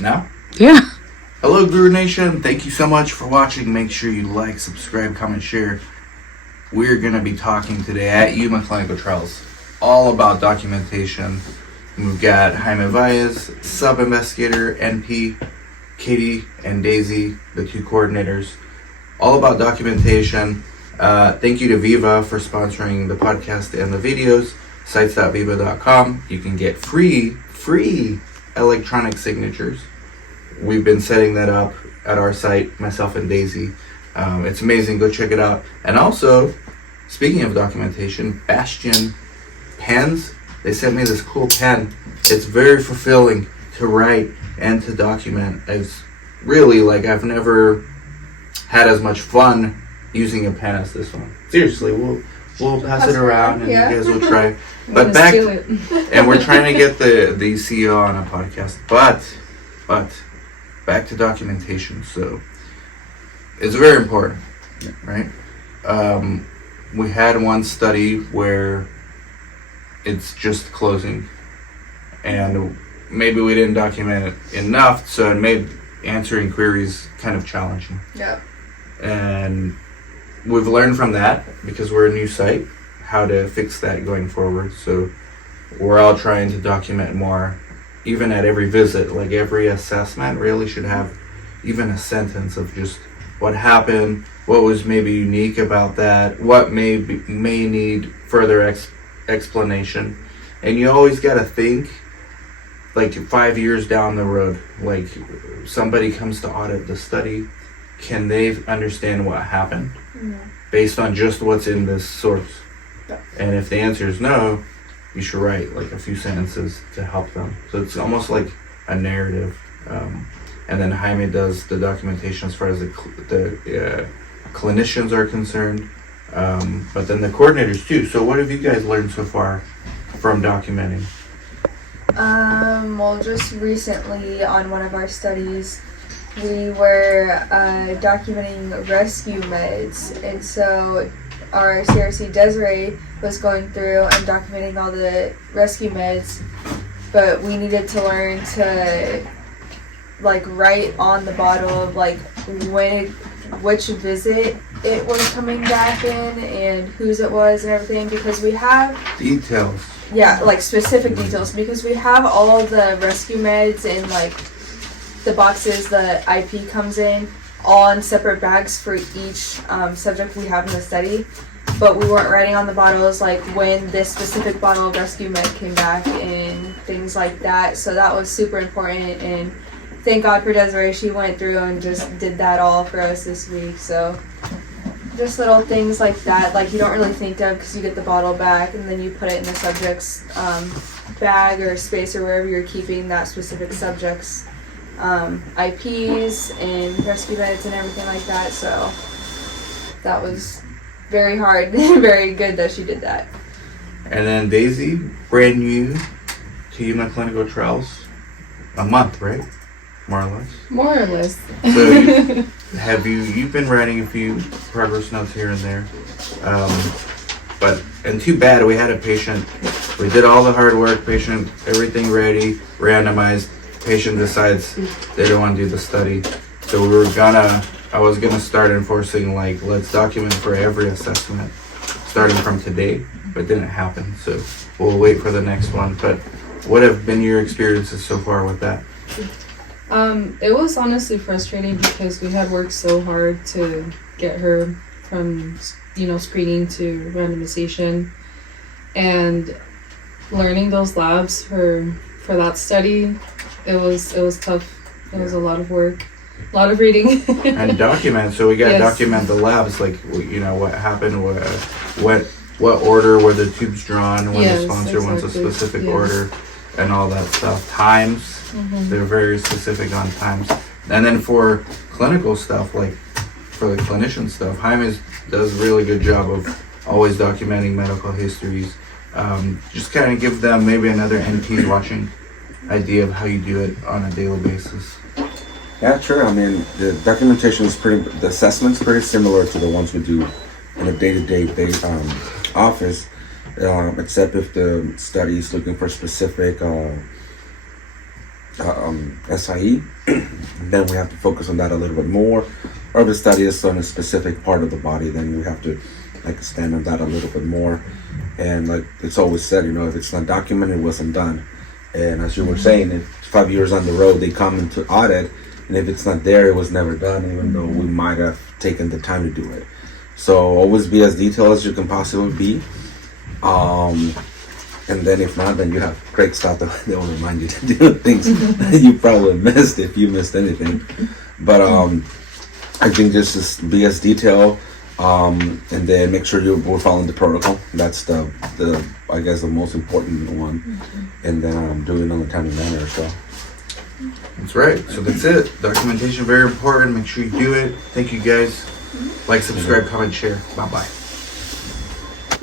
Now? Yeah. Hello, Guru Nation. Thank you so much for watching. Make sure you like, subscribe, comment, share. We're going to be talking today at Yuma Clinical Trials all about documentation. We've got Jaime Valles, sub-investigator, NP, Katie, and Daisy, the two coordinators. All about documentation. Thank you to Viva for sponsoring the podcast and the videos. Sites.viva.com. You can get free electronic signatures. We've been setting that up at our site, myself and Daisy. It's amazing. Go check it out. And also, speaking of documentation, Bastion pens. They sent me this cool pen. It's very fulfilling to write and to document. It's really like I've never had as much fun using a pen as this one. Seriously, we'll pass it around and you guys will try. But back, and we're trying to get the CEO on a podcast. But back to documentation. So it's very important, right? We had one study where it's just closing, and maybe we didn't document it enough, so it made answering queries kind of challenging. Yeah. And we've learned from that, because we're a new site, how to fix that going forward. So we're all trying to document more, even at every visit. Like every assessment really should have even a sentence of just what happened, what was maybe unique about that, what may need further explanation. And you always got to think like 5 years down the road, like somebody comes to audit the study, can they understand what happened based on just what's in this source? And if the answer is no, you should write like a few sentences to help them. So it's almost like a narrative. And then Jaime does the documentation as far as the clinicians are concerned, but then the coordinators too. So what have you guys learned so far from documenting? Well, just recently on one of our studies, we were documenting rescue meds, and so our CRC Desiree was going through and documenting all the rescue meds, but we needed to learn to like write on the bottle of like which visit it was coming back in and whose it was and everything, because we have Details. Yeah, like specific details, because we have all of the rescue meds in like the boxes the IP comes in, all in separate bags for each subject we have in the study. But we weren't writing on the bottles like when this specific bottle of rescue med came back and things like that. So that was super important, and thank God for Desiree. She went through and just did that all for us this week. So just little things like that, like you don't really think of because you get the bottle back and then you put it in the subject's bag or space or wherever you're keeping that specific subject's IPs and rescue meds and everything like that. So that was very hard and very good that she did that. And then Daisy, brand new to Yuma Clinical Trials, a month, right? More or less. So you've been writing a few progress notes here and there, and too bad we had a patient. We did all the hard work, patient, everything ready, randomized. Patient decides they don't want to do the study, so I was gonna start enforcing like let's document for every assessment, starting from today, but didn't happen. So we'll wait for the next one. But what have been your experiences so far with that? It was honestly frustrating because we had worked so hard to get her from, screening to randomization, and learning those labs for that study, it was tough. It was a lot of work, a lot of reading. And document. So we got to document the labs, like what happened, what order were the tubes drawn, when the sponsor wants a specific order, and all that stuff. Times. They're very specific on times. And then for clinical stuff, like for the clinician stuff, Jaime does a really good job of always documenting medical histories. Just kind of give them maybe another NP watching idea of how you do it on a daily basis. Yeah, sure. I mean, the documentation is the assessment's pretty similar to the ones we do in a day-to-day office, except if the study is looking for specific SIE, then we have to focus on that a little bit more. Or if the study is on a specific part of the body, then we have to like expand on that a little bit more. And like it's always said, you know, if it's not documented, it wasn't done. And as you were saying, if 5 years on the road they come into audit, and if it's not there, it was never done, even though we might have taken the time to do it. So always be as detailed as you can possibly be. And then if not, then you have great stuff that will remind you to do things that you probably missed if you missed anything. But I think just be as detailed, and then make sure we're following the protocol. That's the I guess the most important one. And then doing it on a timely manner. So That's right. So that's it. Documentation very important. Make sure you do it. Thank you guys. Like, subscribe, comment, share. Bye bye.